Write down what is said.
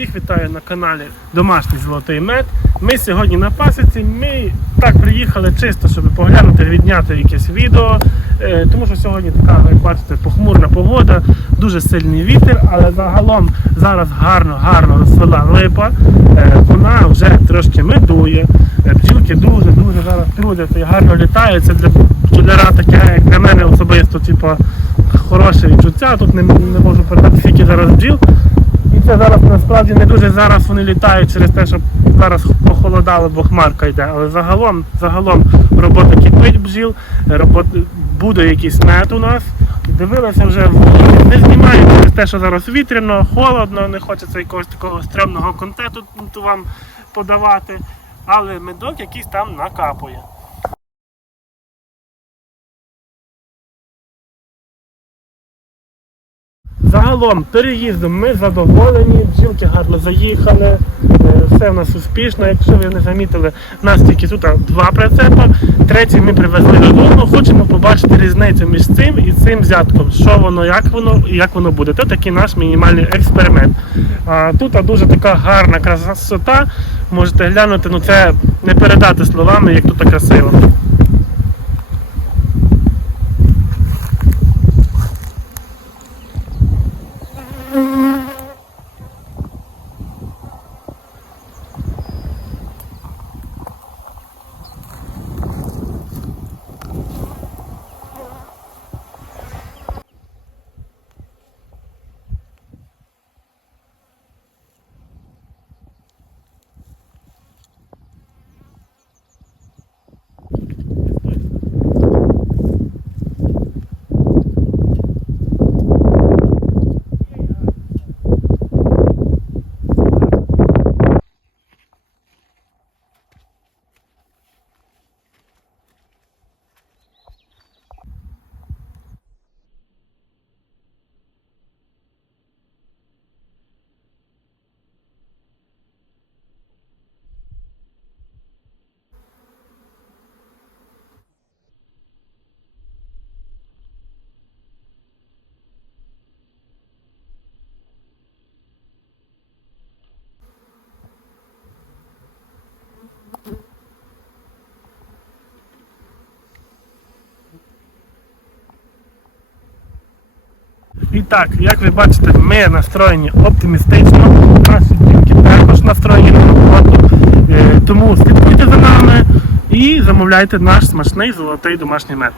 Всіх вітаю на каналі Домашній Золотий Мед. Ми сьогодні на пасіці. Ми так приїхали чисто, щоб поглянути, відняти якесь відео. Е, Тому що сьогодні така, як бачите, похмурна погода, дуже сильний вітер, але загалом зараз гарно, гарно розцвела липа. Е, Вона вже трошки медує. Е, Бджілки дуже-дуже зараз трудяться і гарно літають. Це для бджоляра таке, як для мене особисто, типу, хороше відчуття. Тут не, не можу передати, скільки зараз бджіл. Це зараз насправді не дуже зараз вони літають через те, що зараз похолодало, бо хмарка йде. Але загалом, загалом робота кипить бджіл, робота, буде якийсь мед у нас. Дивилися вже не знімаю через те, що зараз вітряно, холодно, не хочеться якогось такого стрьомного контенту вам подавати. Але медок якийсь там накапує. Загалом переїздом ми задоволені, бджілки гарно заїхали, е, все в нас успішно. Якщо ви не замітили, у нас тільки тут два прицепа, третій ми привезли додому. Хочемо побачити різницю між цим і цим взятком. Що воно, як воно і як воно буде. Це такий наш мінімальний експеримент. А тут дуже така гарна красота. Можете глянути, ну це не передати словами, як тут красиво. І так, як ви бачите, ми настроєні оптимістично, наші дітки також настроєні на роботу. Е, Тому слідкуйте за нами і замовляйте наш смачний золотий домашній мед.